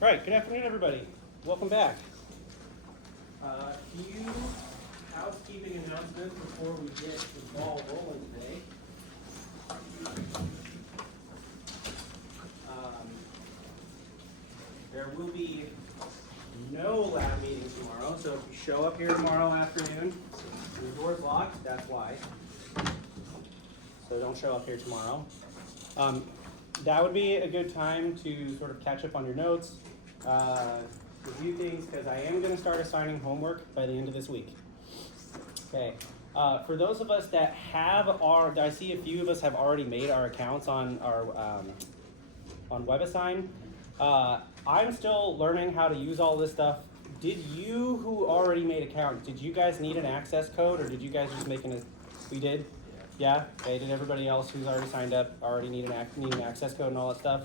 All right, good afternoon, everybody. Welcome back. A few housekeeping announcements before we get the ball rolling today. There will be no lab meeting tomorrow, so if you show up here tomorrow afternoon, the door's locked, that's why. So don't show up here tomorrow. That would be a good time to sort of catch up on your notes, review things, because I am going to start assigning homework by the end of this week. Okay. For those of us that have I see a few of us have already made our accounts on our on WebAssign. I'm still learning how to use all this stuff. Did you who already made accounts, did you guys need an access code, or did you guys just make an? We did. Yeah. Okay. Did everybody else who's already signed up already need an access code and all that stuff?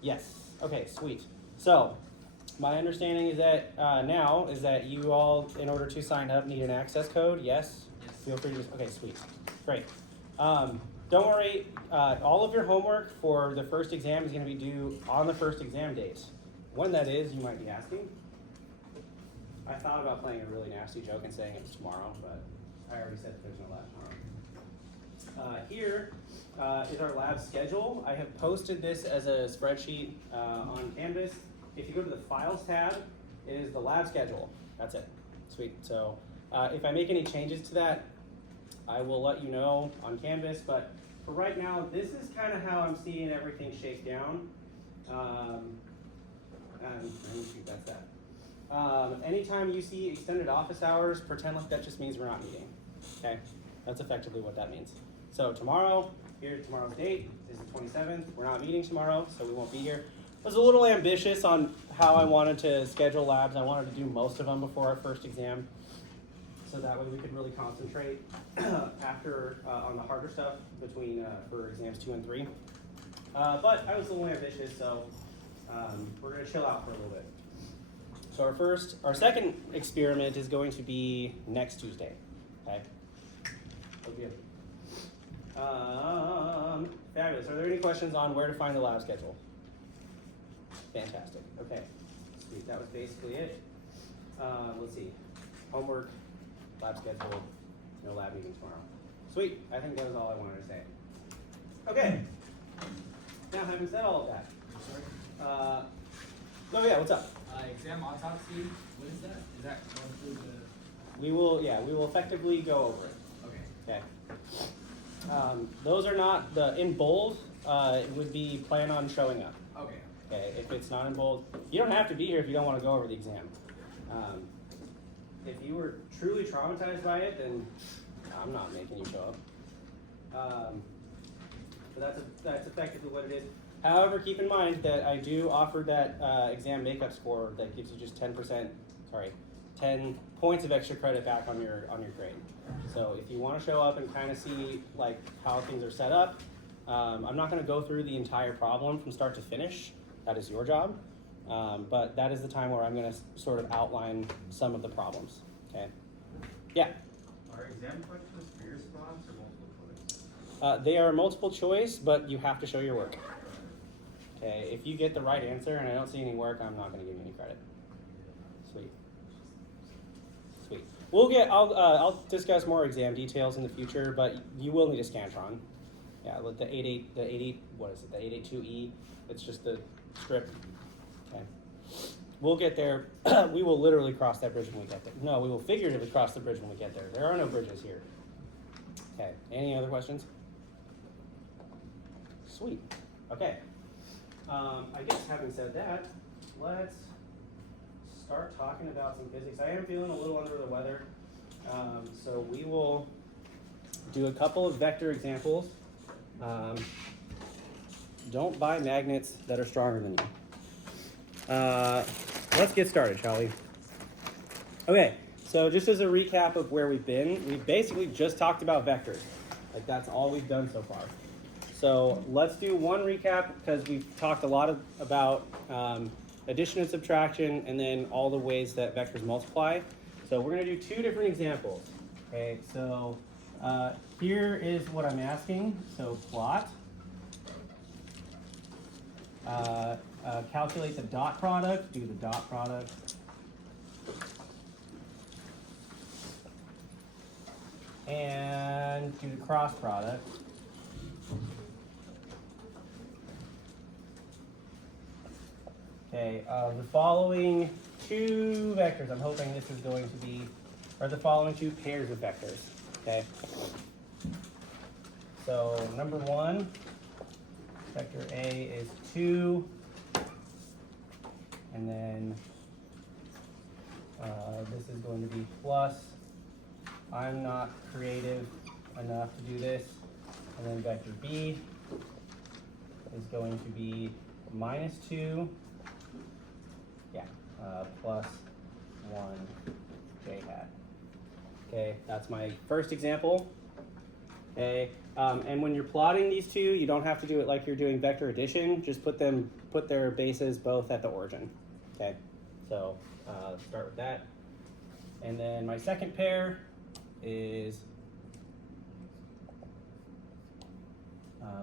Yes. Okay. Sweet. So, my understanding is that now is that you all, in order to sign up, need an access code. Yes. Yes. Feel free to just. Okay. Sweet. Great. Don't worry. All of your homework for the first exam is going to be due on the first exam date. When that is, you might be asking. I thought about playing a really nasty joke and saying it was tomorrow, but I already said that there's no lab tomorrow. Here is our lab schedule. I have posted this as a spreadsheet on Canvas. If you go to the Files tab, it is the lab schedule. That's it. Sweet. So if I make any changes to that, I will let you know on Canvas. But for right now, this is kind of how I'm seeing everything shake down. That's that. Anytime you see extended office hours, pretend like that just means we're not meeting. Okay, that's effectively what that means. So tomorrow, here's tomorrow's date, is the 27th. We're not meeting tomorrow, so we won't be here. I was a little ambitious on how I wanted to schedule labs. I wanted to do most of them before our first exam, so that way we could really concentrate after on the harder stuff between for exams 2 and 3. But I was a little ambitious, so we're gonna chill out for a little bit. So our second experiment is going to be next Tuesday. Okay. Okay. Fabulous. Are there any questions on where to find the lab schedule? Fantastic. Okay. Sweet. That was basically it. Let's see. Homework, lab schedule, no lab meeting tomorrow. Sweet. I think that was all I wanted to say. Okay. Now, having said all of that. Sorry. Oh yeah. What's up? Exam autopsy. What is that? Is that going through the? We will effectively go over it. Okay. Okay. Those are not in bold. It would be plan on showing up. Okay. Okay. If it's not in bold, you don't have to be here if you don't want to go over the exam. If you were truly traumatized by it, then I'm not making you show up. But that's effectively what it is. However, keep in mind that I do offer that exam makeup score that gives you just 10 points of extra credit back on your grade. So if you want to show up and kind of see like how things are set up, I'm not going to go through the entire problem from start to finish. That is your job. But that is the time where I'm going to sort of outline some of the problems. Okay. Yeah. Are exam questions for your spots or multiple choice? They are multiple choice, but you have to show your work. Okay, if you get the right answer and I don't see any work, I'm not going to give you any credit. Sweet. Sweet. I'll discuss more exam details in the future, but you will need a Scantron. Yeah, with the 88, what is it, the 882E? It's just the strip. Okay. We'll get there. We will literally cross that bridge when we get there. No, we will figuratively cross the bridge when we get there. There are no bridges here. Okay, any other questions? Sweet. Okay. I guess having said that, let's start talking about some physics. I am feeling a little under the weather, so we will do a couple of vector examples. Don't buy magnets that are stronger than you. Let's get started, shall we? Okay, so just as a recap of where we've been, we've basically just talked about vectors. Like that's all we've done so far. So let's do one recap because we've talked a lot about addition and subtraction and then all the ways that vectors multiply. So we're going to do two different examples. Okay, so here is what I'm asking. So plot Calculate the dot product, do the dot product. And do the cross product. Okay, the following two vectors, I'm hoping this is going to be, are the following two pairs of vectors, okay? So number one, vector A is 2, and then this is going to be plus. I'm not creative enough to do this. And then vector B is going to be minus 2, plus 1 j hat. Okay, that's my first example. Okay, and when you're plotting these two, you don't have to do it like you're doing vector addition. Just put their bases both at the origin. Okay, so let's start with that. And then my second pair is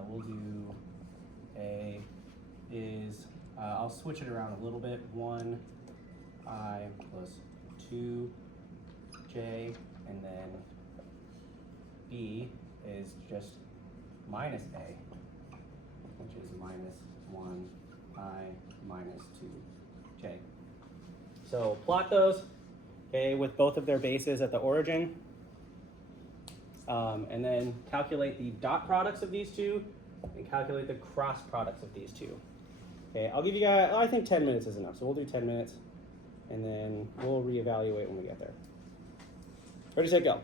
we'll do A is I'll switch it around a little bit. 1i plus 2j, and then B is just minus A, which is minus 1i minus 2j. So plot those, okay, with both of their bases at the origin. And then calculate the dot products of these two and calculate the cross products of these two. Okay, I'll give you guys, I think 10 minutes is enough, so we'll do 10 minutes and then we'll reevaluate when we get there. Ready, set, go.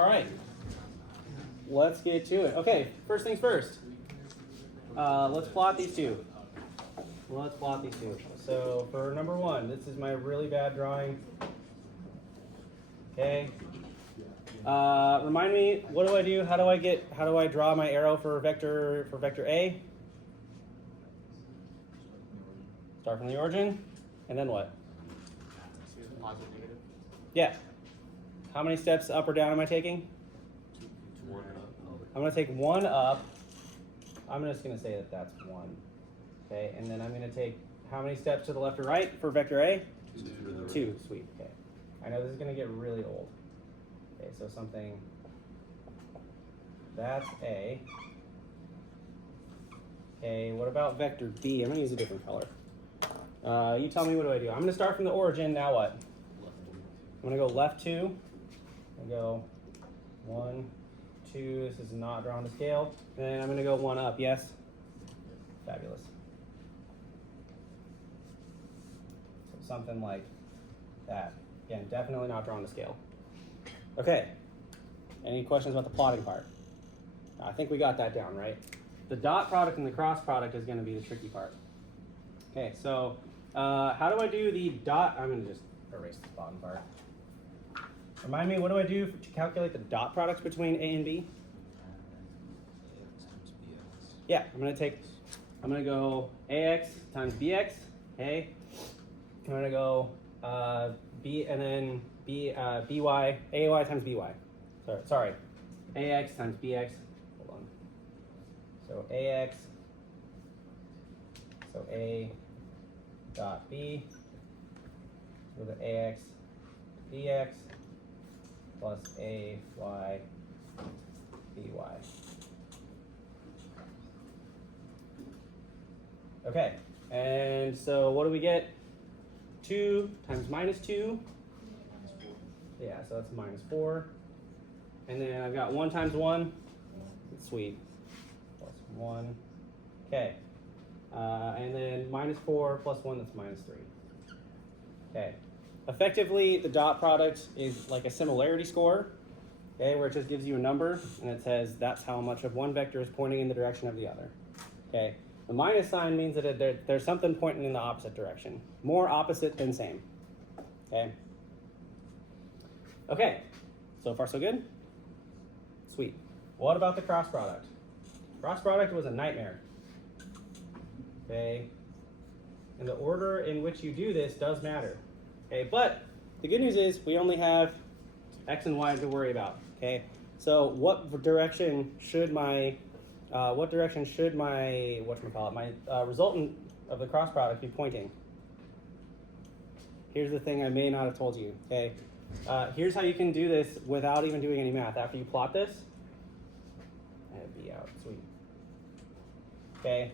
All right. Let's get to it. Okay, first things first. Let's plot these two. Let's plot these two. So for number one, this is my really bad drawing. Okay. Remind me, what do I do? How do I draw my arrow for vector A? Start from the origin, and then what? Positive, negative. Yeah. How many steps up or down am I taking? I'm going to take one up. I'm just going to say that that's one. Okay, and then I'm going to take how many steps to the left or right for vector A? Two. Sweet. Okay. I know this is going to get really old. Okay, so something, that's A. Okay, what about vector B? I'm going to use a different color. You tell me, what do I do? I'm going to start from the origin. Now what? I'm going to go left 2. I go 1, 2. This is not drawn to scale. And then I'm going to go 1 up. Yes? Fabulous. So something like that. Again, definitely not drawn to scale. Okay. Any questions about the plotting part? I think we got that down, right? The dot product and the cross product is going to be the tricky part. Okay, so how do I do the dot? I'm going to just erase the bottom part. Remind me, what do I do to calculate the dot products between A and B? Yeah, I'm going to go AX times BX, okay? I'm going to go B and then BY, AY times BY. Sorry, AX times BX, hold on. So AX, so A dot B, so the AX BX plus AY BY. Okay, and so what do we get? 2 times minus 2. Yeah, so that's minus 4. And then I've got 1 times 1. Sweet. Plus 1. Okay. And then minus 4 plus 1, that's minus 3. Okay. Effectively, the dot product is like a similarity score, okay, where it just gives you a number, and it says that's how much of one vector is pointing in the direction of the other. Okay. The minus sign means that there's something pointing in the opposite direction. More opposite than same. Okay. Okay. So far, so good? Sweet. What about the cross product? Cross product was a nightmare. Okay. And the order in which you do this does matter. Okay, but the good news is we only have X and Y to worry about. Okay. So what direction should my resultant of the cross product be pointing? Here's the thing I may not have told you. Okay. Here's how you can do this without even doing any math. After you plot this, and B out, sweet. Okay.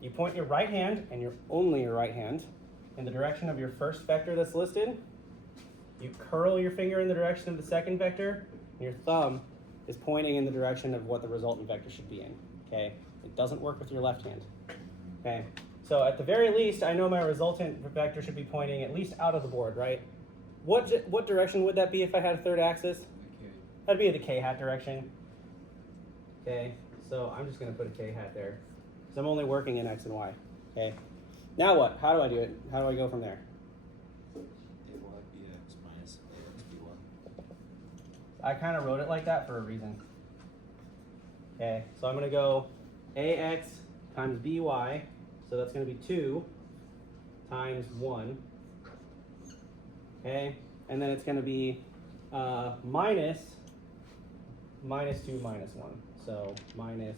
You point your right hand, and only your right hand, in the direction of your first vector that's listed. You curl your finger in the direction of the second vector, and your thumb is pointing in the direction of what the resultant vector should be in. Okay. It doesn't work with your left hand. Okay. So at the very least, I know my resultant vector should be pointing at least out of the board, right? What direction would that be if I had a third axis? That'd be the k-hat direction. Okay, so I'm just going to put a k-hat there, because I'm only working in x and y. Okay, now what? How do I do it? How do I go from there? AYBX minus AXBY. I kind of wrote it like that for a reason. Okay, so I'm going to go ax times by, so that's going to be 2 times 1. Okay, and then it's going to be minus 2 minus 1. So minus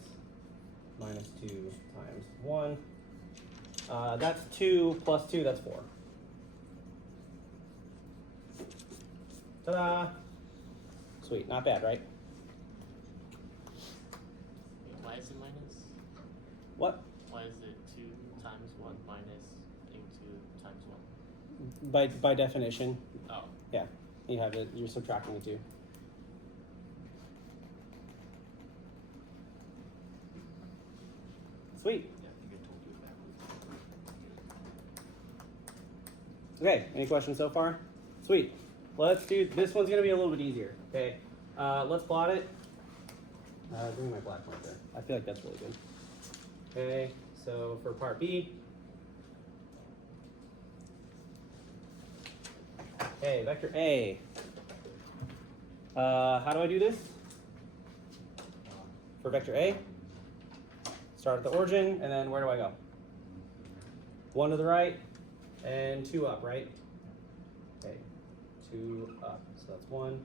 2 times 1. That's 2 plus 2, that's 4. Ta-da! Sweet, not bad, right? Why is it minus? What? Why is it 2 times 1 minus a2 times 1? By definition. Oh. Yeah, you have it, you're subtracting the 2. Sweet. Yeah, I think I told you it backwards. Okay, any questions so far? Sweet. Let's do, this one's gonna be a little bit easier, okay? Let's plot it. Bring my black marker. I feel like that's really good. Okay, so for part B. Okay, vector A. How do I do this? For vector A, start at the origin, and then where do I go? 1 to the right, and 2 up, right? Okay, 2 up. So that's 1, and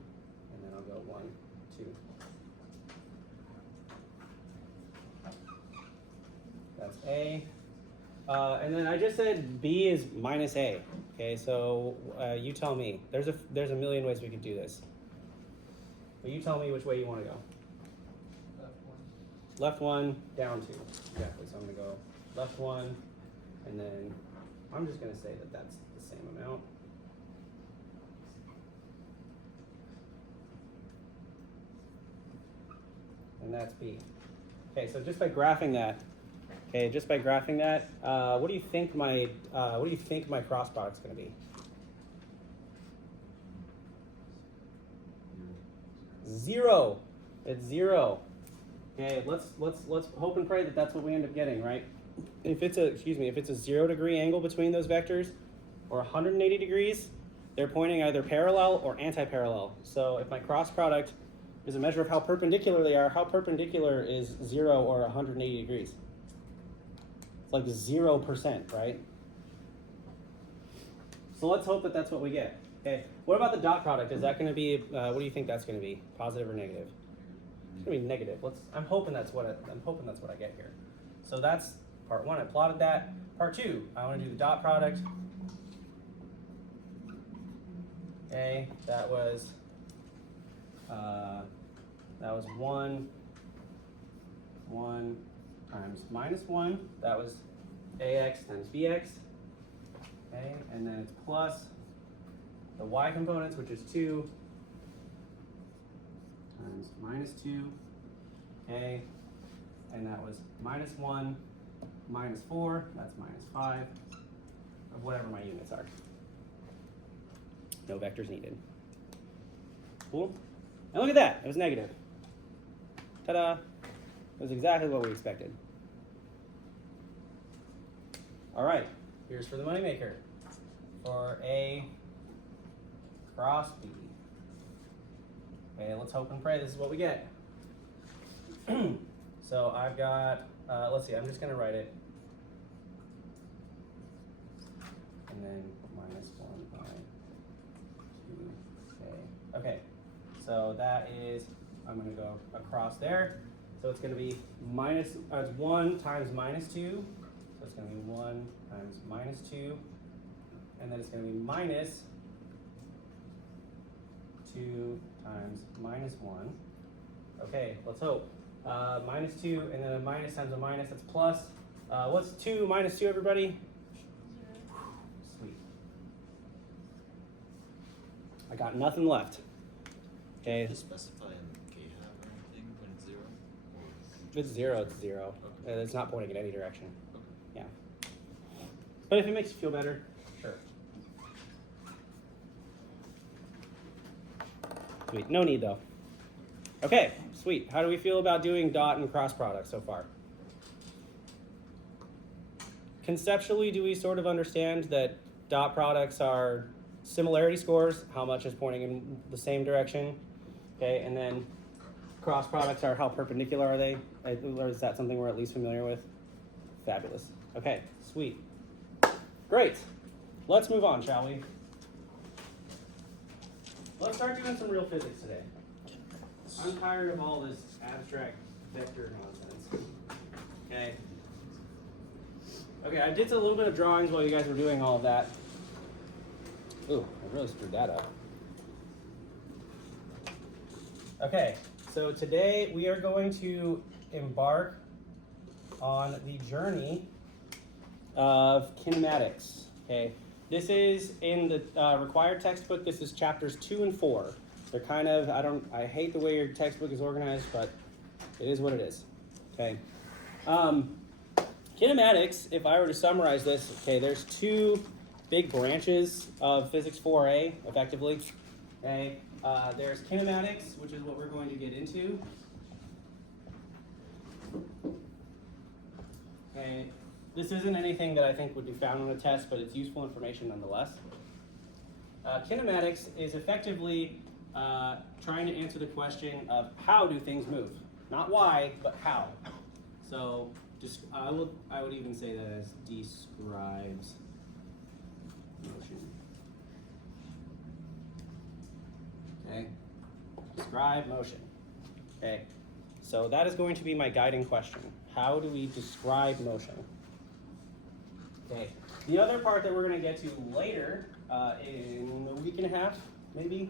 then I'll go 1, 2. That's A. And then I just said B is minus A. Okay, so you tell me. There's a million ways we could do this. But you tell me which way you want to go. Left 1, down 2. Exactly. So I'm going to go left 1, and then I'm just going to say that that's the same amount. And that's B. Okay, so just by graphing that, what do you think my cross product's going to be? 0. It's 0. Okay, let's hope and pray that that's what we end up getting, right? If it's a 0-degree angle between those vectors, or 180 degrees, they're pointing either parallel or anti-parallel. So if my cross product is a measure of how perpendicular they are, how perpendicular is 0 or 180 degrees? It's like 0%, right? So let's hope that that's what we get. Okay, what about the dot product? Is that going to be, what do you think that's going to be? Positive or negative? It's going to be negative. I'm hoping that's what I get here. So that's part 1. I plotted that. Part 2, I want to do the dot product. Okay, that was 1 times minus 1. That was AX times BX. Okay, and then it's plus the Y components, which is 2 times minus 2. Okay, and that was minus 1, minus 4. That's minus 5 of whatever my units are. No vectors needed. Cool. And look at that. It was negative. Ta-da. It was exactly what we expected. All right. Here's for the moneymaker. For A cross B. Okay, let's hope and pray this is what we get. So I've got, let's see, I'm just going to write it. And then minus 1 by 2A. Okay, so that is, I'm going to go across there. So it's going to be minus, it's 1 times minus 2. So it's going to be 1 times minus 2. And then it's going to be minus 2 times minus 1. Okay, let's hope. Minus 2, and then a minus times a minus, that's plus. What's 2 minus 2, everybody? Sweet. I got nothing left. Okay. Just specify in k-hab or anything when it's 0? Or If it's 0, it's 0. Okay. It's not pointing in any direction. Okay. Yeah. But if it makes you feel better, sure. Sweet. No need, though. Okay, sweet. How do we feel about doing dot and cross products so far? Conceptually, do we sort of understand that dot products are similarity scores, how much is pointing in the same direction? Okay, and then cross products are how perpendicular are they? Or is that something we're at least familiar with? Fabulous. Okay, sweet. Great. Let's move on, shall we? Let's start doing some real physics today. I'm tired of all this abstract vector nonsense. Okay. Okay, I did a little bit of drawings while you guys were doing all of that. Ooh, I really screwed that up. Okay, so today we are going to embark on the journey of kinematics. Okay, this is in the required textbook. This is chapters 2 and 4. They're kind of, I hate the way your textbook is organized, but it is what it is. Okay. Kinematics, if I were to summarize this, okay, there's 2 big branches of Physics 4A, effectively. Okay. There's kinematics, which is what we're going to get into. Okay. This isn't anything that I think would be found on a test, but it's useful information nonetheless. Kinematics is effectively trying to answer the question of how do things move? Not why, but how. So I would even say that as describes motion. Okay, describe motion. Okay, so that is going to be my guiding question. How do we describe motion? Okay, the other part that we're going to get to later in a week and a half, maybe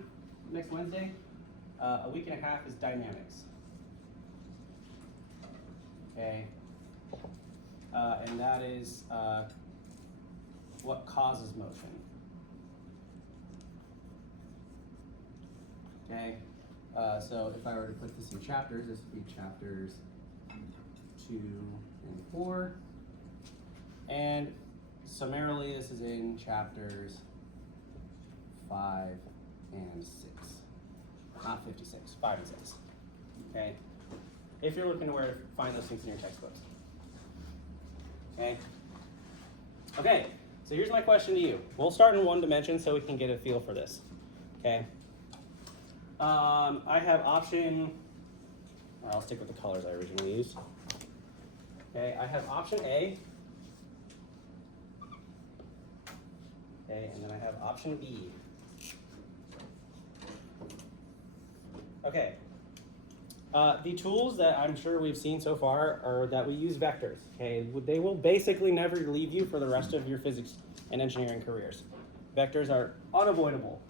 next Wednesday, a week and a half is dynamics. Okay, and that is what causes motion. Okay, so if I were to put this in chapters, this would be chapters 2 and 4, and summarily this is in chapters 5 and 6, not 56, 5 and 6. Okay, if you're looking to where to find those things in your textbooks. Okay. Okay, so here's my question to you. We'll start in one dimension so we can get a feel for this. Okay. I have option, I'll stick with the colors I originally used. Okay, I have option A. Okay, and then I have option B. Okay. The tools that I'm sure we've seen so far are that we use vectors. Okay, they will basically never leave you for the rest of your physics and engineering careers. Vectors are unavoidable.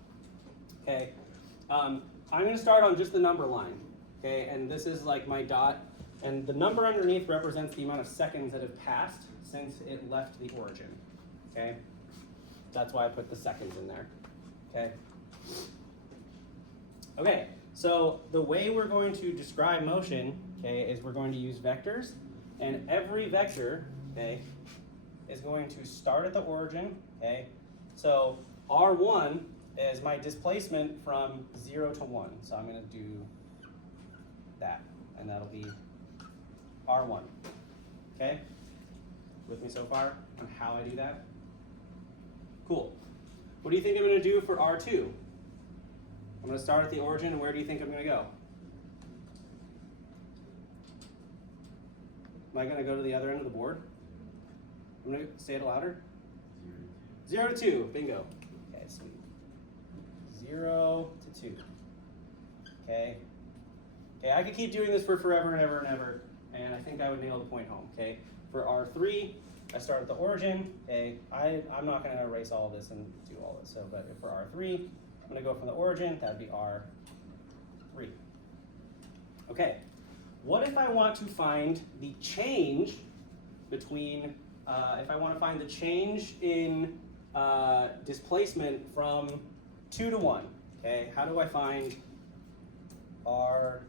Okay, I'm going to start on just the number line. Okay, and this is like my dot, and the number underneath represents the amount of seconds that have passed since it left the origin. Okay, that's why I put the seconds in there. Okay. Okay. So the way we're going to describe motion, okay, is we're going to use vectors, and every vector, okay, is going to start at the origin, okay. So R1 is my displacement from 0 to 1. So I'm going to do that, and that'll be R1. Okay? With me so far on how I do that? Cool. What do you think I'm going to do for R2? I'm going to start at the origin, and where do you think I'm going to go? Am I going to go to the other end of the board? I'm going to say it louder. 0 to 2. Bingo. Okay, sweet. 0 to 2. Okay. Okay, I could keep doing this for forever and ever and ever, and I think I would nail the point home. Okay. For R3, I start at the origin. Okay. I'm not going to erase all of this and do all this. So, but for R3, I'm going to go from the origin. That would be R3. Okay. What if I want to find the change between, if I want to find the change in displacement from 2 to 1, okay? How do I find R2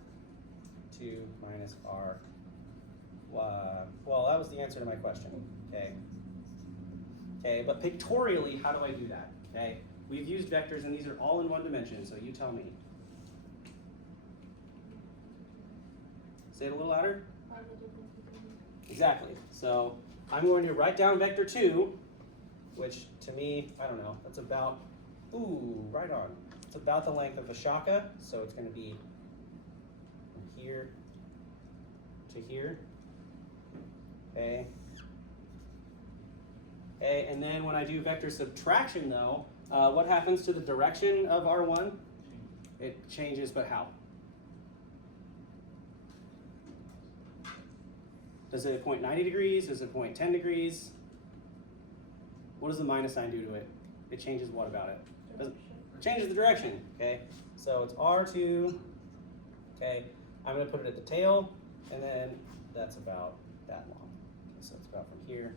minus R? Well, that was the answer to my question, okay? Okay, but pictorially, how do I do that, okay? We've used vectors, and these are all in one dimension, so you tell me. Say it a little louder. Exactly. So I'm going to write down vector 2, which to me, I don't know, that's about, ooh, right on. It's about the length of a shaka, so it's going to be from here to here. Okay. Okay, and then when I do vector subtraction, though, what happens to the direction of R1? It changes, but how? Does it point 90 degrees? Does it point 10 degrees? What does the minus sign do to it? It changes what about it? It changes the direction, okay? So it's R2, okay? I'm gonna put it at the tail, and then that's about that long. Okay, so it's about from here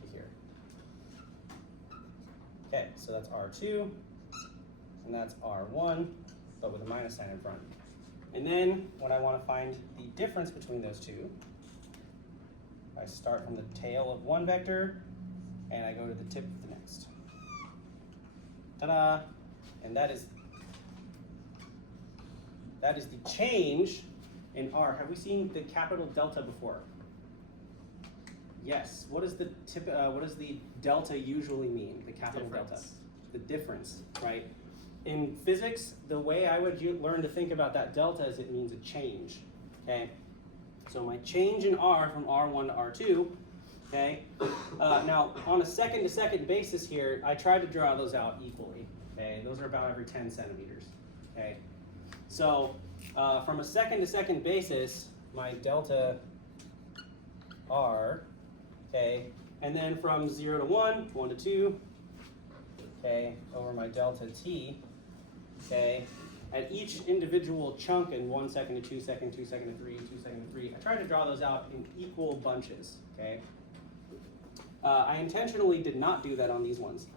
to here. Okay, so that's R2, and that's R1, but with a minus sign in front. And then when I wanna find the difference between those two, I start from the tail of one vector, and I go to the tip of the next. Ta-da! And that is That is the change in R. Have we seen the capital delta before? Yes. What does the delta usually mean? The capital delta. The difference, right? In physics, the way I would learn to think about that delta is it means a change. Okay. So my change in R from R1 to R2. Okay. Now on a second-to-second basis here, I tried to draw those out equally. Okay. Those are about every 10 centimeters. Okay. So from a second-to-second basis, my delta R, okay, and then from 0 to 1, 1 to 2, okay, over my delta T, okay, at each individual chunk in 1 second to 2 second, 2 second to 3, 2 second to 3, I tried to draw those out in equal bunches, okay. I intentionally did not do that on these ones.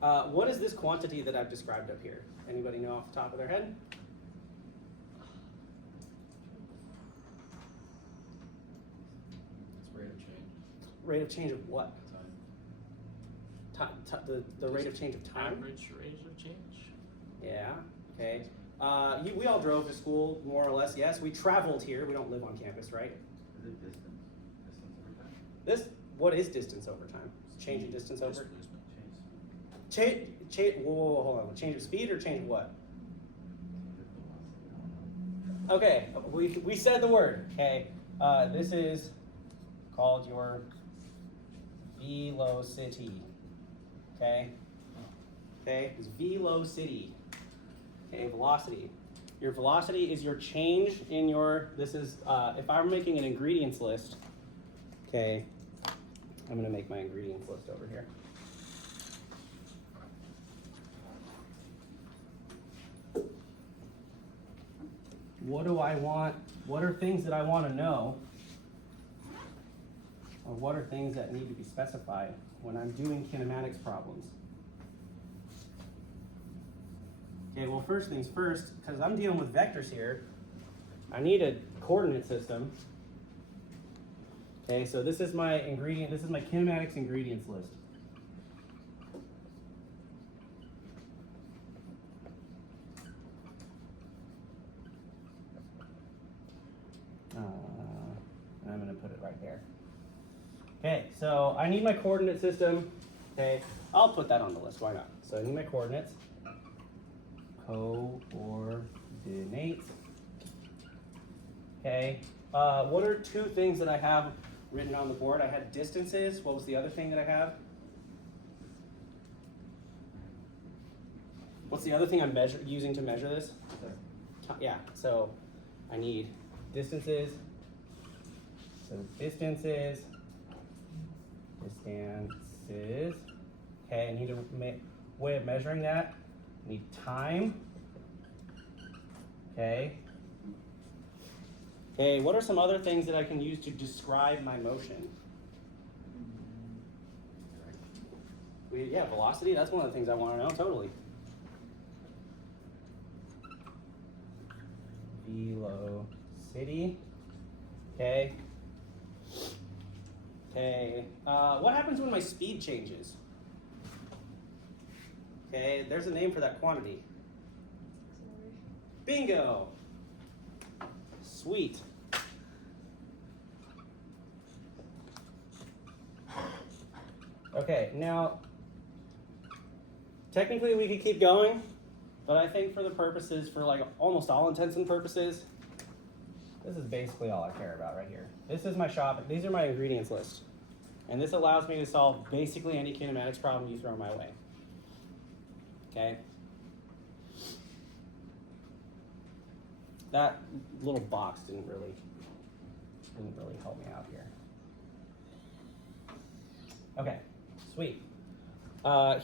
What is this quantity that I've described up here? Anybody know off the top of their head? It's rate of change. Rate of change of what? The rate of change of time? Average rate of change? Yeah, okay. We all drove to school, more or less, yes. We traveled here. We don't live on campus, right? Is it distance? Distance over time? What is distance over time? Change of distance over? Displacement. Whoa, hold on. Change of speed or change of what? Change of velocity. Okay, we said the word, okay. This is called your velocity, okay? Okay, it's velocity, okay, velocity. Your velocity is your change in your, this is, if I'm making an ingredients list, okay, I'm gonna make my ingredients list over here. What do I want? What are things that I want to know? Or what are things that need to be specified when I'm doing kinematics problems? Okay, well, first things first, because I'm dealing with vectors here, I need a coordinate system. Okay, so this is my kinematics ingredients list. And I'm going to put it right there. Okay, so I need my coordinate system. Okay, I'll put that on the list. Why not? So I need my coordinates. Coordinates. Okay, what are two things that I have written on the board? I had distances. What was the other thing that I have? What's the other thing I'm using to measure this? Yeah, so I need distances. So distances. Okay, I need a way of measuring that. I need time. Okay. Okay, what are some other things that I can use to describe my motion? Yeah, velocity, that's one of the things I want to know, totally. Velocity. Okay. Okay. What happens when my speed changes? Okay, there's a name for that quantity. Bingo! Sweet. Okay, now, technically we could keep going, but I think for the purposes, for like almost all intents and purposes, this is basically all I care about right here. This is my shop, these are my ingredients list. And this allows me to solve basically any kinematics problem you throw my way. Okay? That little box didn't really help me out here. Okay, sweet.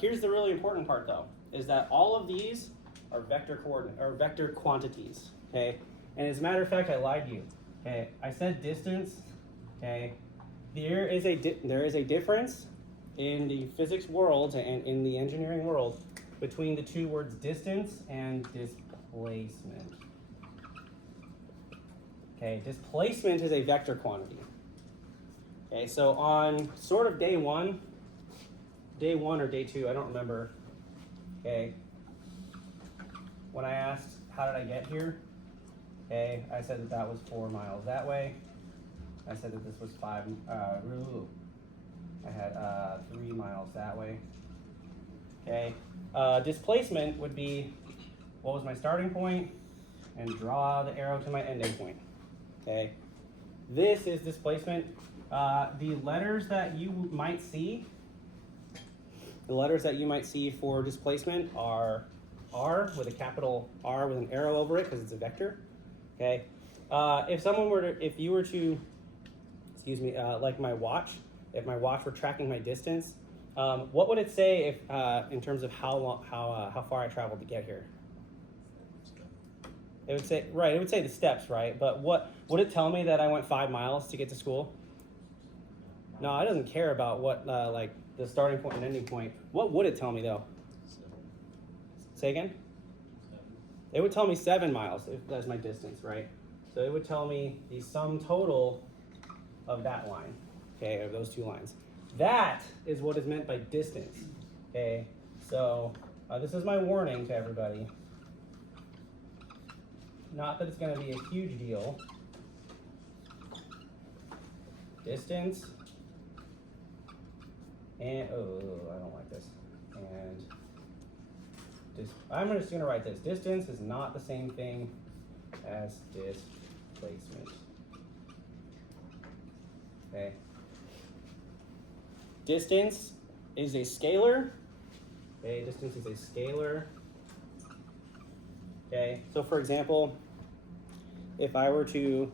Here's the really important part though, is that all of these are vector quantities, okay? And as a matter of fact, I lied to you. Okay, I said distance. Okay, there is a difference in the physics world and in the engineering world between the two words distance and displacement. Okay, displacement is a vector quantity. Okay, so on sort of day one or day two, I don't remember. Okay, when I asked how did I get here? Okay, I said that that was 4 miles that way. I said that this was I had 3 miles that way. Okay, displacement would be, what was my starting point? And draw the arrow to my ending point. Okay, this is displacement. The letters that you might see, for displacement are R with a capital R with an arrow over it because it's a vector. Okay, if you were to, excuse me, like my watch, if my watch were tracking my distance, what would it say if, in terms of how far I traveled to get here? It would say, right, it would say the steps, right? But what would it tell me that I went 5 miles to get to school? No, it doesn't care about what, like the starting point and ending point. What would it tell me though? Say again? It would tell me 7 miles if that's my distance, right? So it would tell me the sum total of that line, okay, of those two lines. That is what is meant by distance, okay? So this is my warning to everybody. Not that it's going to be a huge deal. Distance, and, oh, I don't like this. And I'm just going to write this. Distance is not the same thing as displacement. Okay. Distance is a scalar. Okay, distance is a scalar. Okay, so for example, if I were to,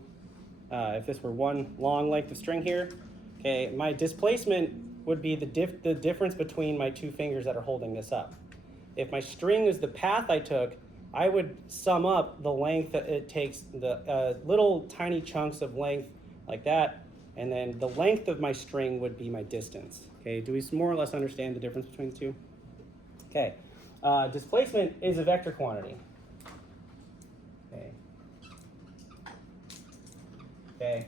if this were one long length of string here, okay, my displacement would be the difference between my two fingers that are holding this up. If my string is the path I took, I would sum up the length that it takes, the little tiny chunks of length like that, and then the length of my string would be my distance. Okay, do we more or less understand the difference between the two? Okay, displacement is a vector quantity. Okay. Okay,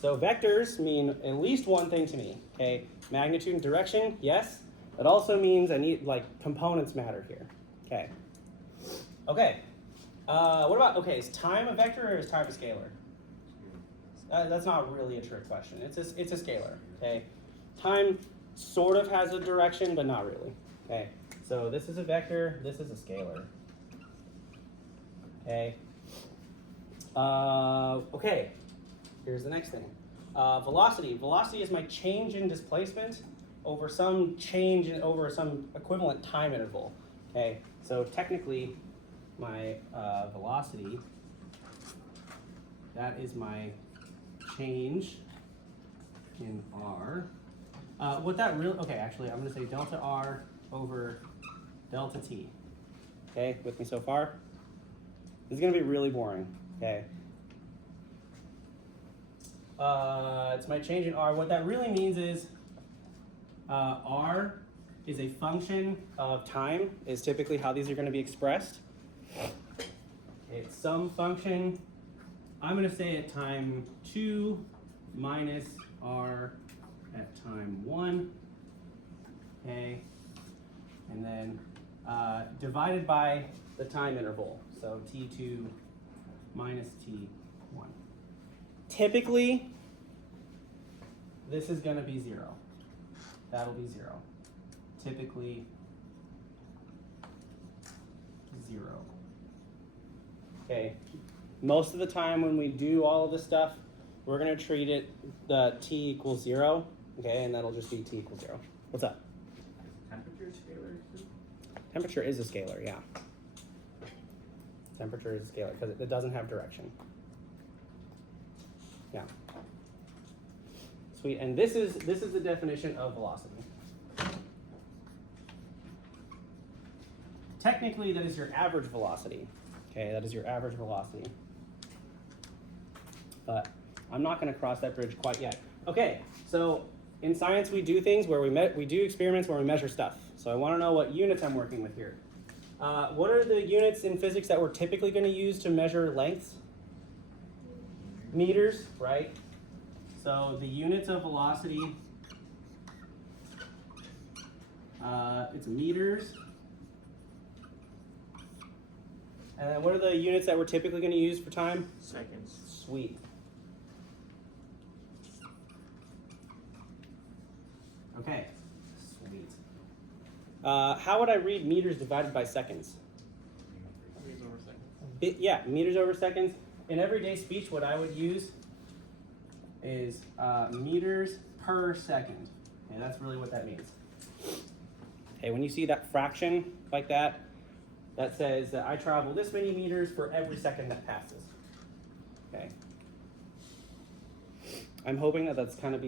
so vectors mean at least one thing to me. Okay, magnitude and direction, yes. It also means I need, like, components matter here. Okay. Okay. What about, okay, is time a vector or is time a scalar? That's not really a trick question. It's a scalar, okay? Time sort of has a direction, but not really, okay? So this is a vector, this is a scalar, okay? Okay, here's the next thing. Velocity. Velocity is my change in displacement over some change over some equivalent time interval, okay? So technically, my velocity, that is my change in R. What that really, okay, actually, I'm gonna say delta R over delta T. Okay, with me so far? This is gonna be really boring, okay? It's my change in R. What that really means is R is a function of time, is typically how these are gonna be expressed. It's some function, I'm gonna say at time 2 minus R at time 1, okay? And then divided by the time interval, so T2 minus T1. Typically, this is gonna be 0. That'll be 0. Typically, 0. Okay, most of the time when we do all of this stuff, we're gonna treat it the T equals 0, okay, and that'll just be T equals 0. What's up? Temperature scalar too? Temperature is a scalar, yeah. Temperature is a scalar because it doesn't have direction. Yeah. Sweet, and this is the definition of velocity. Technically, that is your average velocity. Okay, that is your average velocity. But I'm not going to cross that bridge quite yet. Okay, so in science we do things where we do experiments where we measure stuff. So I want to know what units I'm working with here. What are the units in physics that we're typically going to use to measure lengths? Meters, right? So the units of velocity, it's meters. And then what are the units that we're typically going to use for time? Seconds. Sweet. Okay. Sweet. How would I read meters divided by seconds? Meters over seconds. Yeah, meters over seconds. In everyday speech, what I would use is meters per second. And that's really what that means. Okay, when you see that fraction like that, that says that I travel this many meters for every second that passes. Okay. I'm hoping that that's kind of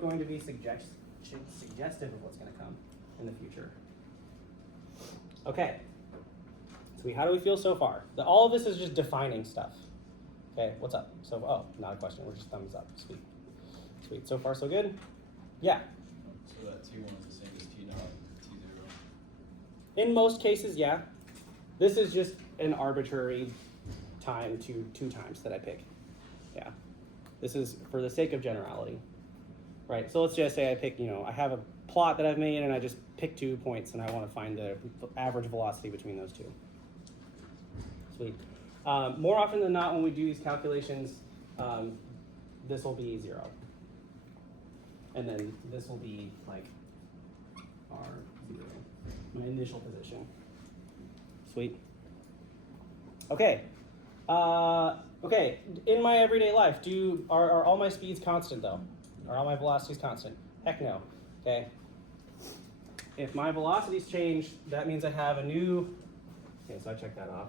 going to be suggestive of what's going to come in the future. Okay. So how do we feel so far? All of this is just defining stuff. Okay, what's up? So, not a question. We're just thumbs up. Sweet. Sweet. So far, so good? Yeah. So that T1 is the same as T0, T0. In most cases, yeah. This is just an arbitrary time to 2 times that I pick. Yeah. This is for the sake of generality. Right, so let's just say I pick, I have a plot that I've made and I just pick 2 points and I want to find the average velocity between those 2. Sweet. More often than not, when we do these calculations, this will be 0. And then this will be like R0, my initial position. Sweet. Okay. Okay, in my everyday life, are all my speeds constant though? Are all my velocities constant? Heck no. Okay. If my velocities change, that means I have a new, okay, so I check that off.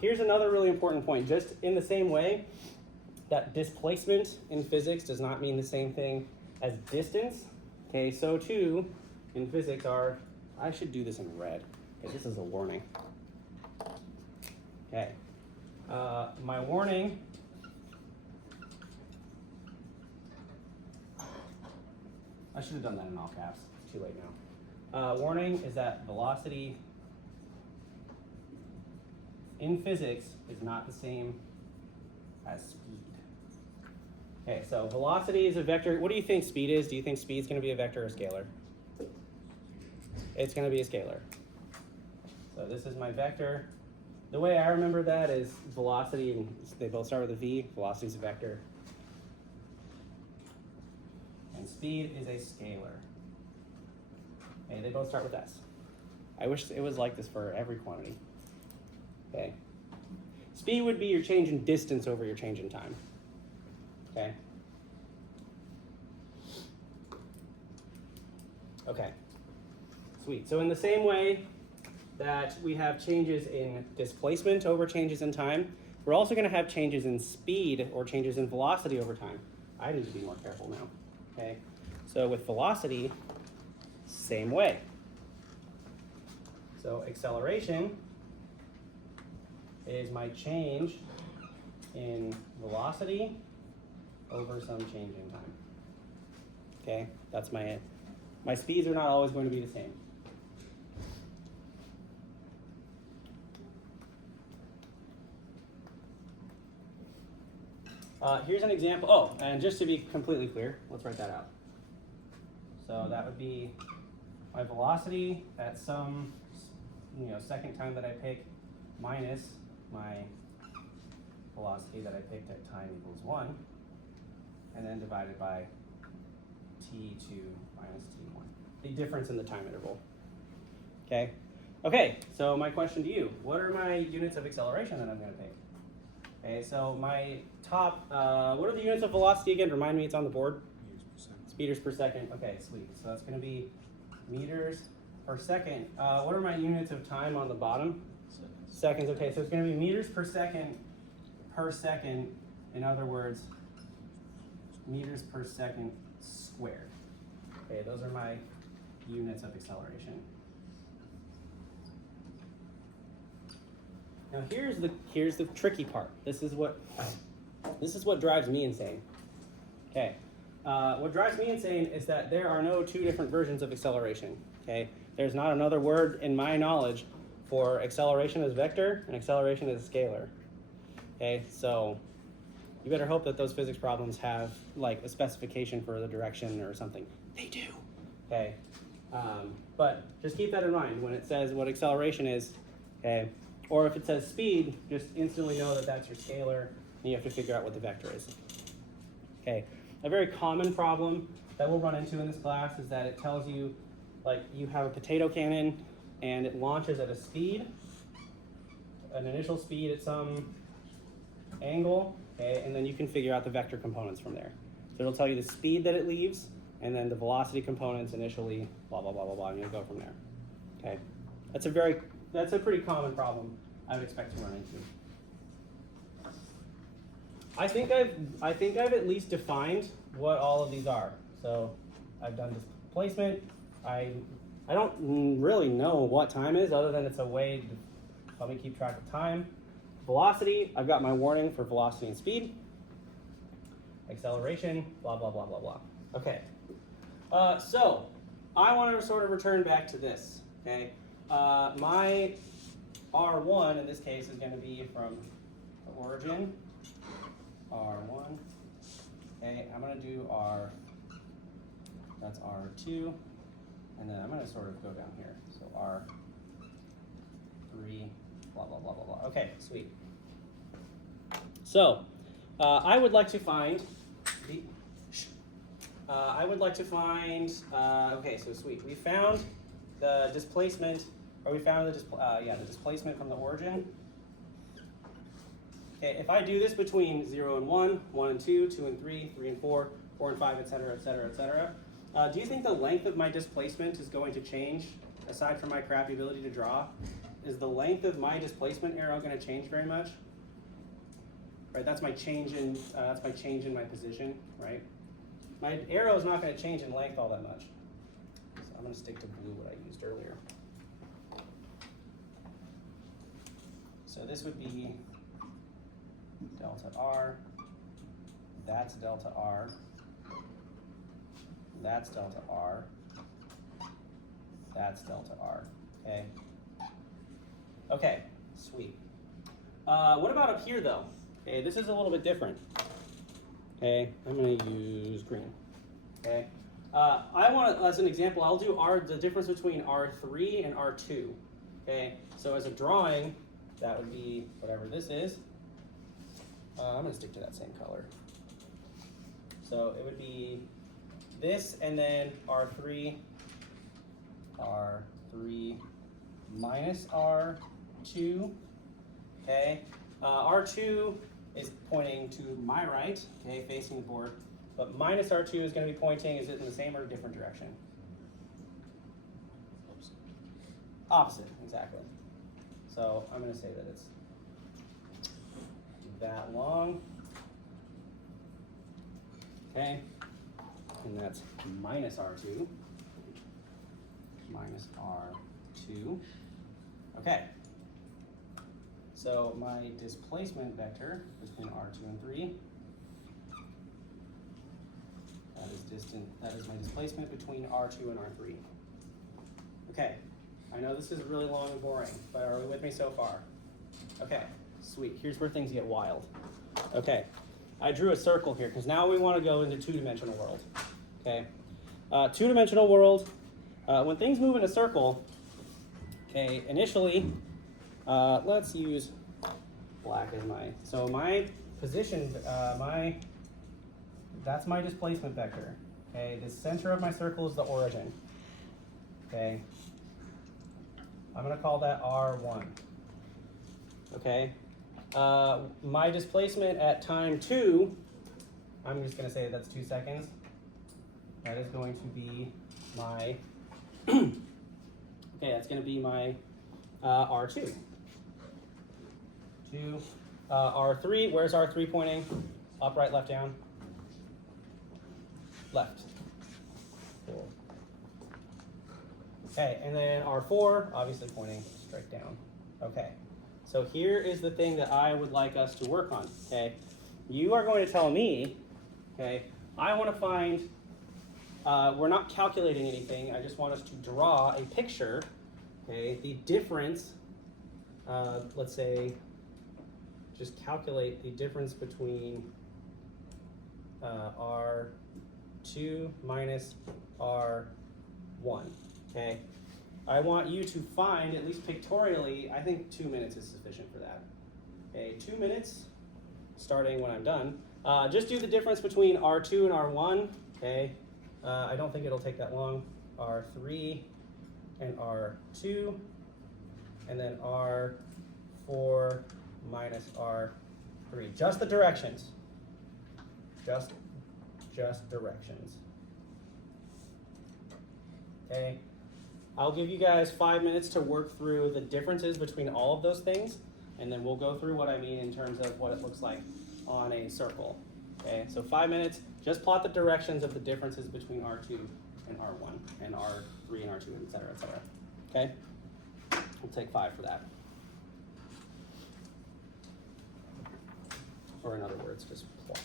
Here's another really important point. Just in the same way that displacement in physics does not mean the same thing as distance, okay, so too in physics I should do this in red. Okay, this is a warning. Okay. My warning I should have done that in all caps. It's too late now. Warning is that velocity in physics is not the same as speed. Okay, so velocity is a vector. What do you think speed is? Do you think speed is going to be a vector or a scalar? It's going to be a scalar. So this is my vector. The way I remember that is velocity, and they both start with a V. Velocity is a vector. And speed is a scalar. Okay, they both start with S. I wish it was like this for every quantity. Okay. Speed would be your change in distance over your change in time. Okay. Okay. Sweet. So in the same way that we have changes in displacement over changes in time, we're also going to have changes in speed or changes in velocity over time. I need to be more careful now. Okay. So with velocity, same way. So acceleration is my change in velocity over some change in time. Okay, that's my speeds are not always going to be the same. Here's an example. Oh, and just to be completely clear, let's write that out. So that would be my velocity at some second time that I pick minus my velocity that I picked at time equals 1, and then divided by t2 minus t1, the difference in the time interval. Okay? Okay, so my question to you, what are my units of acceleration that I'm going to pick? Okay, so my top, what are the units of velocity again? Remind me, it's on the board. Meters per second. Okay, sweet. So that's going to be meters per second. What are my units of time on the bottom? Seconds. Okay, so it's going to be meters per second. In other words, meters per second squared. Okay, those are my units of acceleration. Now here's the tricky part. This is what drives me insane. Okay. What drives me insane is that there are no 2 different versions of acceleration. Okay, there's not another word in my knowledge for acceleration as vector and acceleration as scalar. Okay, so you better hope that those physics problems have like a specification for the direction or something. They do. Okay, but just keep that in mind when it says what acceleration is. Okay, Or if it says speed, just instantly know that that's your scalar, and you have to figure out what the vector is. Okay, a very common problem that we'll run into in this class is that it tells you, like, you have a potato cannon, and it launches at a speed, an initial speed at some angle, okay, and then you can figure out the vector components from there. So it'll tell you the speed that it leaves, and then the velocity components initially, blah, blah, blah, blah, blah, and you'll go from there. Okay, that's a pretty common problem I would expect to run into. I think I've at least defined what all of these are. So I've done displacement. I don't really know what time is, other than it's a way to help me keep track of time. Velocity, I've got my warning for velocity and speed. Acceleration, blah, blah, blah, blah, blah. Okay, so I want to sort of return back to this, okay? My R1 in this case is going to be from the origin, R1. Okay, I'm going to do that's R2, and then I'm going to sort of go down here. So R3, blah, blah, blah, blah, blah. Okay, sweet. So I would like to find okay, so sweet. We found the displacement, or we found the displacement from the origin. Okay, if I do this between 0 and 1, 1 and 2, 2 and 3, 3 and 4, 4 and 5, etc., etc., etc., do you think the length of my displacement is going to change, aside from my crappy ability to draw? Is the length of my displacement arrow going to change very much? Right, that's my change in my position, right? My arrow is not going to change in length all that much. So I'm going to stick to blue, what I used earlier. So this would be delta R, that's delta R, that's delta R, that's delta R, okay? Okay, sweet. What about up here though? Okay, this is a little bit different. Okay, I'm gonna use green, okay? I want to, as an example, I'll do the difference between R3 and R2, okay? So as a drawing, that would be whatever this is. I'm gonna stick to that same color. So it would be this, and then R3 minus R2, okay? R2 is pointing to my right, okay, facing the board, but minus R2 is gonna be pointing, is it in the same or different direction? Opposite, exactly. So I'm gonna say that it's that long, okay, and that's minus R2, minus R2, okay. So my displacement vector between R2 and 3, that is my displacement between R2 and R3. Okay, I know this is really long and boring, but are we with me so far? Okay, sweet, here's where things get wild. Okay, I drew a circle here, because now we want to go into two-dimensional world. Okay, two-dimensional world, when things move in a circle, okay, initially, let's use black as my position, that's my displacement vector. Okay, the center of my circle is the origin. Okay, I'm gonna call that R1. Okay, my displacement at time 2, I'm just gonna say that's 2 seconds. That is going to be my, okay, that's gonna be my R2. R3, where's R3 pointing? Up, right, left, down? Left. Cool. Okay, and then R4, obviously pointing straight down. Okay, so here is the thing that I would like us to work on, okay? You are going to tell me, okay, I want to find, we're not calculating anything, I just want us to draw a picture, okay, the difference, let's say, just calculate the difference between R2 minus R1, okay? I want you to find, at least pictorially, I think 2 minutes is sufficient for that. Okay, 2 minutes, starting when I'm done. Just do the difference between R2 and R1, okay? I don't think it'll take that long. R3 and R2, and then R4 minus R3. Just the directions. Just directions. Okay. I'll give you guys 5 minutes to work through the differences between all of those things, and then we'll go through what I mean in terms of what it looks like on a circle. Okay, so 5 minutes, just plot the directions of the differences between R2 and R1, and R3 and R2, et cetera, et cetera. Okay? We'll take 5 for that. Or in other words, just plot.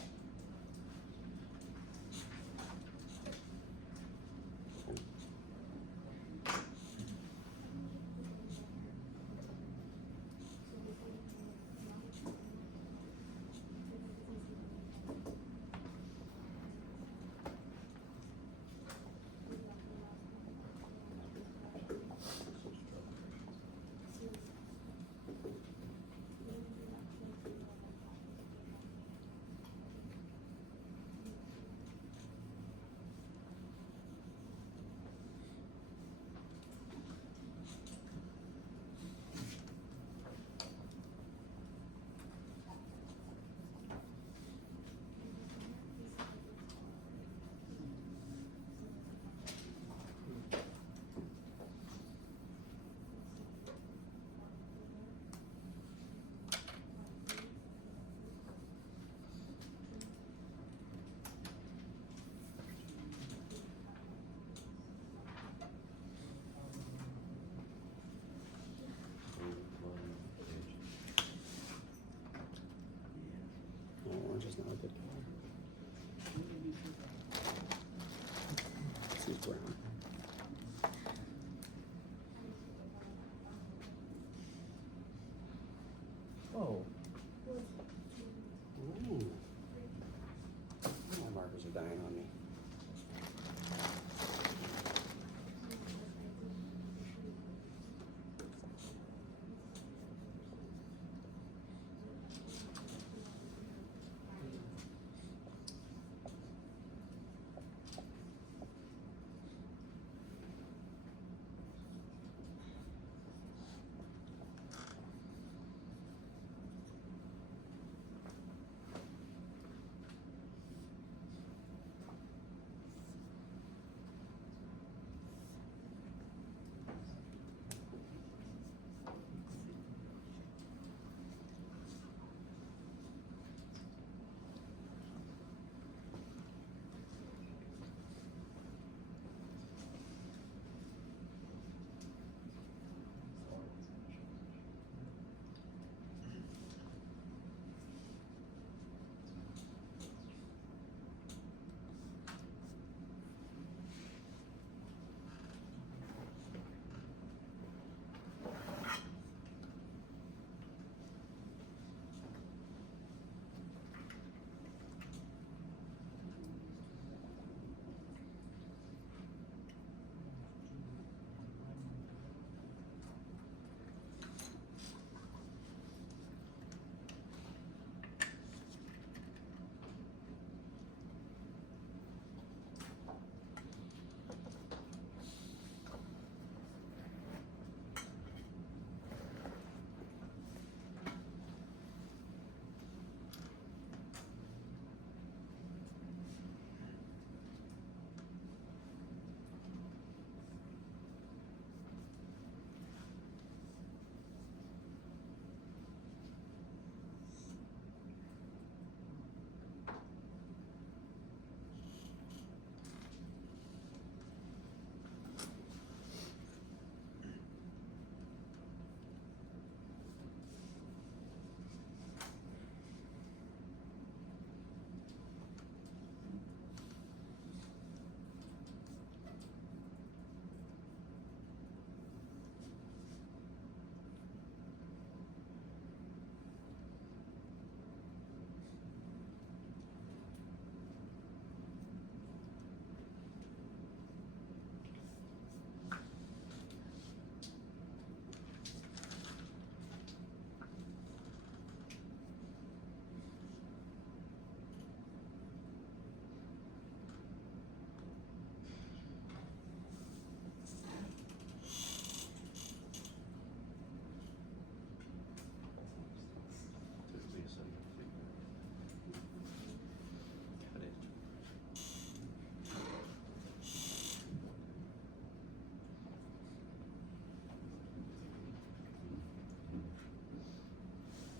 Orange is not a good color. Let's use brown. Whoa. Ooh. My markers are dying on me.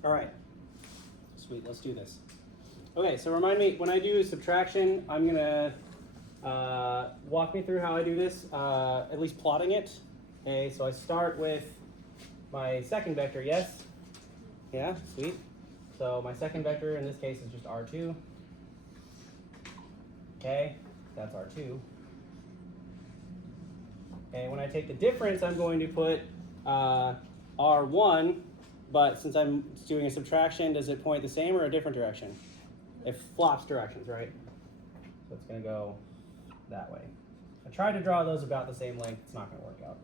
All right. Sweet, let's do this. Okay, so remind me, when I do subtraction, I'm gonna walk me through how I do this, at least plotting it. Okay, so I start with my second vector, yes? Yeah, sweet. So my second vector in this case is just R2. Okay, that's R2. Okay, when I take the difference, I'm going to put R1, but since I'm doing a subtraction, does it point the same or a different direction? It flops directions, right? So it's going to go that way. I tried to draw those about the same length. It's not going to work out.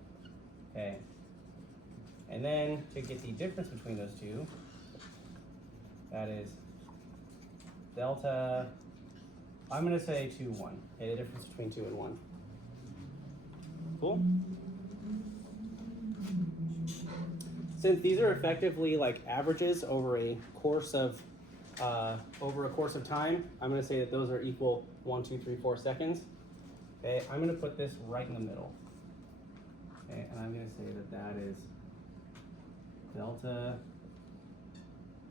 Okay. And then to get the difference between those two, that is delta, I'm going to say 2, 1. Okay, the difference between 2 and 1. Cool? Since these are effectively like averages over a course of time, I'm going to say that those are equal 1, 2, 3, 4 seconds. Okay, I'm going to put this right in the middle. Okay, and I'm going to say that that is delta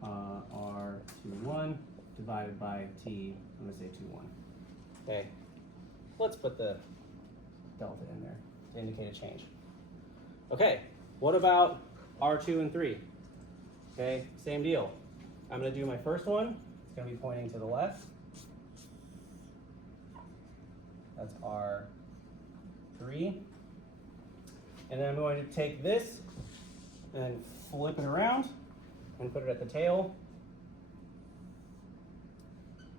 R21 divided by T. I'm going to say 2, 1. Okay, let's put the delta in there to indicate a change. Okay, what about R2 and 3? Okay, same deal. I'm going to do my first one. It's going to be pointing to the left. That's R3. And then I'm going to take this and flip it around and put it at the tail.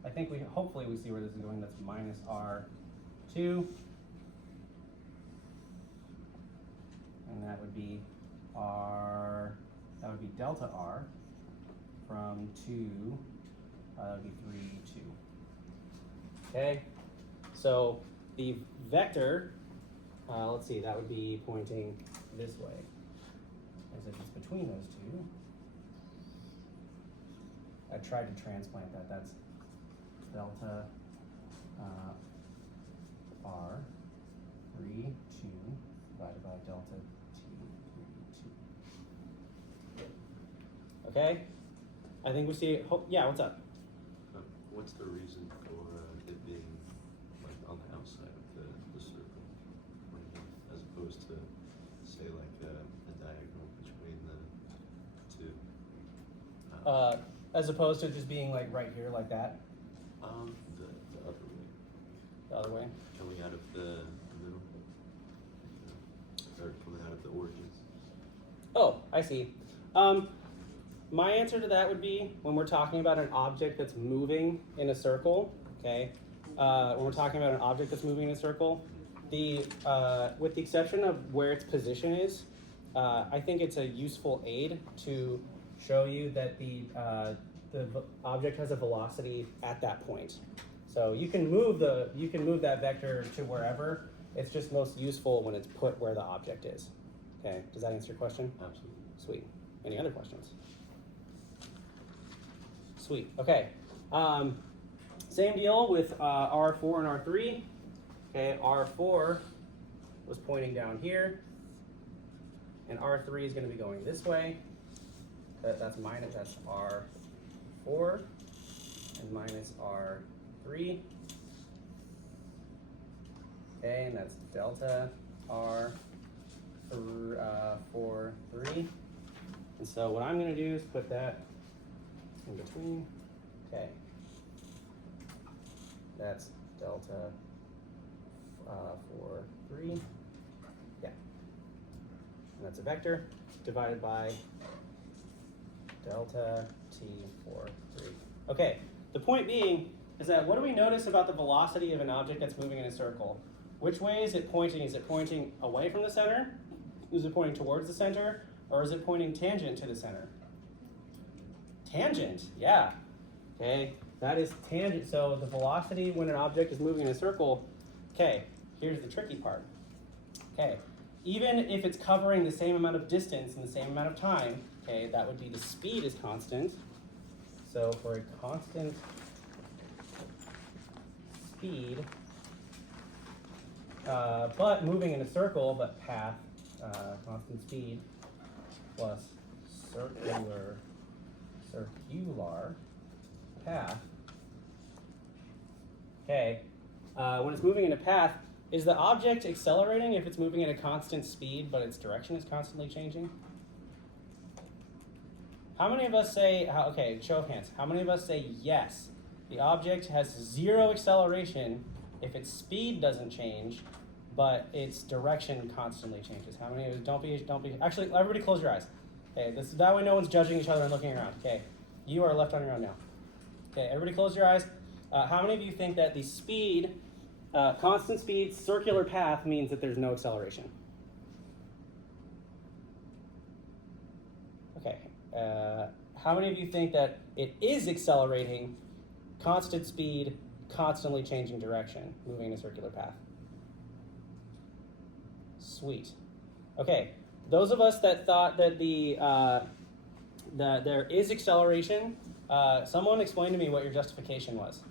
I think hopefully we see where this is going. That's minus R2. And that would be delta R from 2, that would be 3, 2. Okay, so the vector, let's see, that would be pointing this way, as if it's between those two. I tried to transplant that. That's delta R 3, 2 divided by delta T 3, 2. Okay, I think we see. Yeah, what's up? What's the reason for it being like on the outside of the circle, as opposed to say like a diagonal between the two? As opposed to just being like right here like that. The other way. The other way. Coming out of the middle, or coming out of the origins. Oh, I see. My answer to that would be when we're talking about an object that's moving in a circle, okay? When we're talking about an object that's moving in a circle, with the exception of where its position is, I think it's a useful aid to show you that the object has a velocity at that point. So you can move that vector to wherever. It's just most useful when it's put where the object is. Okay, does that answer your question? Absolutely. Sweet. Any other questions? Sweet. Okay. Same deal with R4 and R3. Okay, R4 was pointing down here, and R3 is going to be going this way. That's R4 and minus R3. Okay, and that's delta R 4, 3. And so what I'm going to do is put that in between. Okay. That's delta 4, 3. Yeah. And that's a vector divided by delta T 4, 3. Okay. The point being is that what do we notice about the velocity of an object that's moving in a circle? Which way is it pointing? Is it pointing away from the center? Is it pointing towards the center? Or is it pointing tangent to the center? Tangent, yeah. Okay, that is tangent. So the velocity when an object is moving in a circle, okay, here's the tricky part. Okay, even if it's covering the same amount of distance in the same amount of time, okay, that would be the speed is constant. So for a constant speed, but moving in a circle, but path, constant speed plus circular circular path. Okay, when it's moving in a path, is the object accelerating if it's moving at a constant speed, but its direction is constantly changing? How many of us say, okay, show of hands, how many of us say yes, the object has 0 acceleration if its speed doesn't change, but its direction constantly changes? How many of us, don't be, actually, everybody close your eyes. Okay, that way no one's judging each other and looking around. Okay, you are left on your own now. Okay, everybody close your eyes. How many of you think that the speed, constant speed, circular path means that there's no acceleration? Okay, how many of you think that it is accelerating, constant speed, constantly changing direction, moving in a circular path? Sweet. Okay, those of us that thought that that there is acceleration, someone explain to me what your justification was.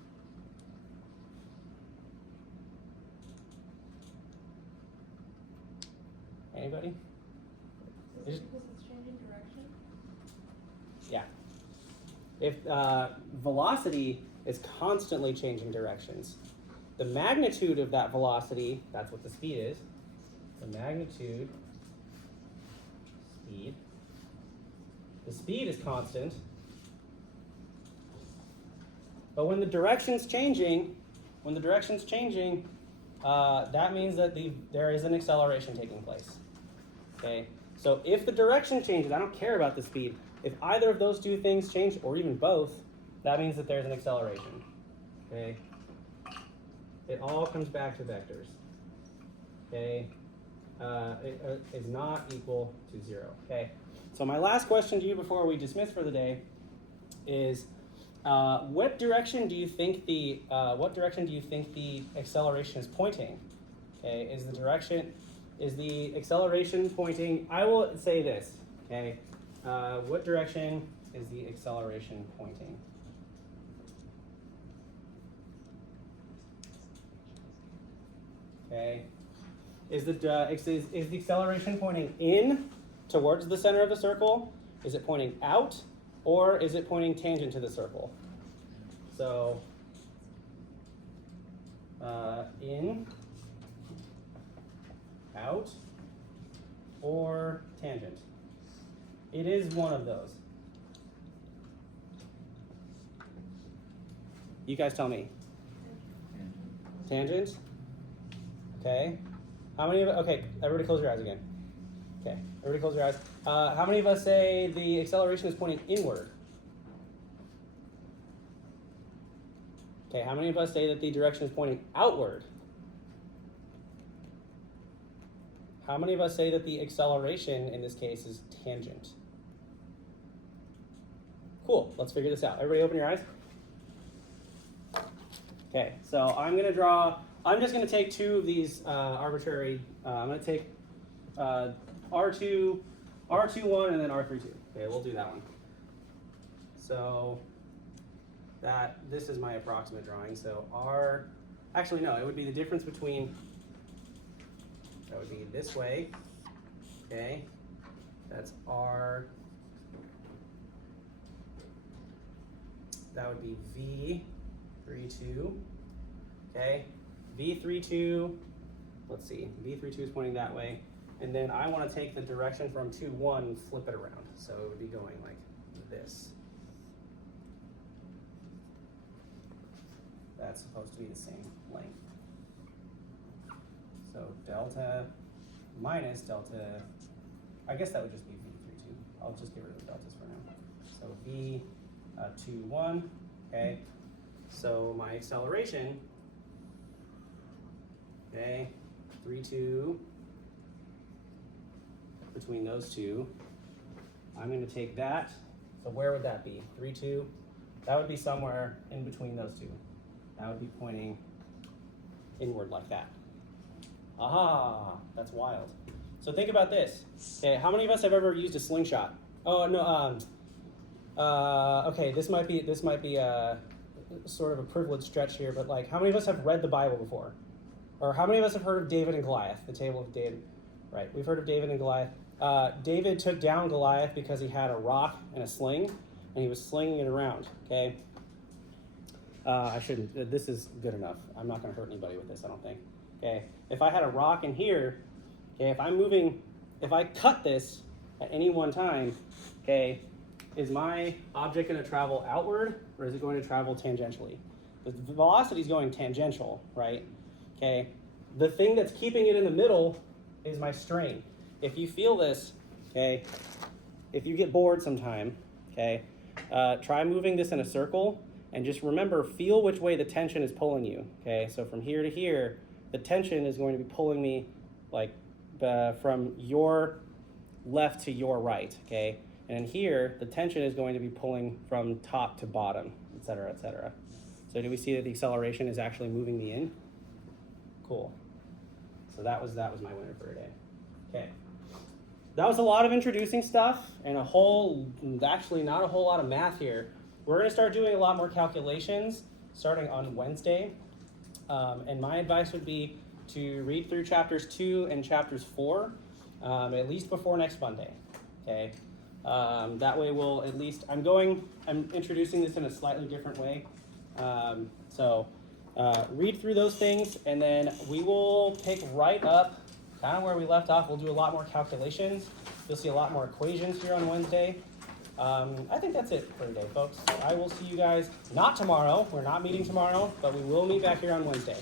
Anybody? Because it's changing direction? Yeah. If velocity is constantly changing directions, the magnitude of that velocity, that's what the speed is, the magnitude, speed, the speed is constant, but when the direction's changing, that means that there is an acceleration taking place. Okay, so if the direction changes, I don't care about the speed. If either of those two things change, or even both, that means that there's an acceleration. Okay, it all comes back to vectors. Okay, it is not equal to 0. Okay, so my last question to you before we dismiss for the day is, what direction do you think the acceleration is pointing? Okay, is the acceleration pointing? I will say this. Okay, what direction is the acceleration pointing? Okay, is the acceleration pointing in towards the center of the circle? Is it pointing out, or is it pointing tangent to the circle? So, in, out, or tangent. It is one of those. You guys tell me. Tangent? Okay. How many of okay, everybody close your eyes again. Okay, everybody close your eyes. How many of us say the acceleration is pointing inward? Okay, how many of us say that the direction is pointing outward? How many of us say that the acceleration in this case is tangent? Cool, let's figure this out. Everybody open your eyes. Okay, so I'm just gonna take two of these arbitrary, I'm gonna take R2, R21 and then R32. Okay, we'll do that one. So this is my approximate drawing. So actually no, it would be the difference between, that would be this way, okay? That's R, that would be V32, okay? V32, let's see, V32 is pointing that way. And then I want to take the direction from 2-1 and flip it around. So it would be going like this. That's supposed to be the same length. So delta minus delta, I guess that would just be V32. I'll just get rid of the deltas for now. So V21, okay? So my acceleration, okay, 3-2, between those two, I'm going to take that. So where would that be? 3-2. That would be somewhere in between those two. That would be pointing inward like that. Aha, that's wild. So think about this. Okay, how many of us have ever used a slingshot? Oh no. Okay, this might be a sort of a privileged stretch here, but like, how many of us have read the Bible before? Or how many of us have heard of David and Goliath, the table of David? Right, we've heard of David and Goliath. David took down Goliath because he had a rock and a sling, and he was slinging it around, okay? I shouldn't, this is good enough. I'm not gonna hurt anybody with this, I don't think. Okay, if I had a rock in here, okay, if I cut this at any one time, okay, is my object gonna travel outward or is it going to travel tangentially? The velocity is going tangential, right? Okay, the thing that's keeping it in the middle is my strain. If you feel this, okay, if you get bored sometime, okay, try moving this in a circle and just remember, feel which way the tension is pulling you, okay? So from here to here, the tension is going to be pulling me like from your left to your right, okay? And here, the tension is going to be pulling from top to bottom, et cetera, et cetera. So do we see that the acceleration is actually moving me in? Cool. So that was my winner for today. Okay. That was a lot of introducing stuff and actually not a whole lot of math here. We're gonna start doing a lot more calculations starting on Wednesday. And my advice would be to read through chapters 2 and chapters 4, at least before next Monday, okay? That way we'll at least, I'm introducing this in a slightly different way. Read through those things and then we will pick right up kind of where we left off. We'll do a lot more calculations. You'll see a lot more equations here on Wednesday. I think that's it for today, folks. I will see you guys, not tomorrow. We're not meeting tomorrow, but we will meet back here on Wednesday.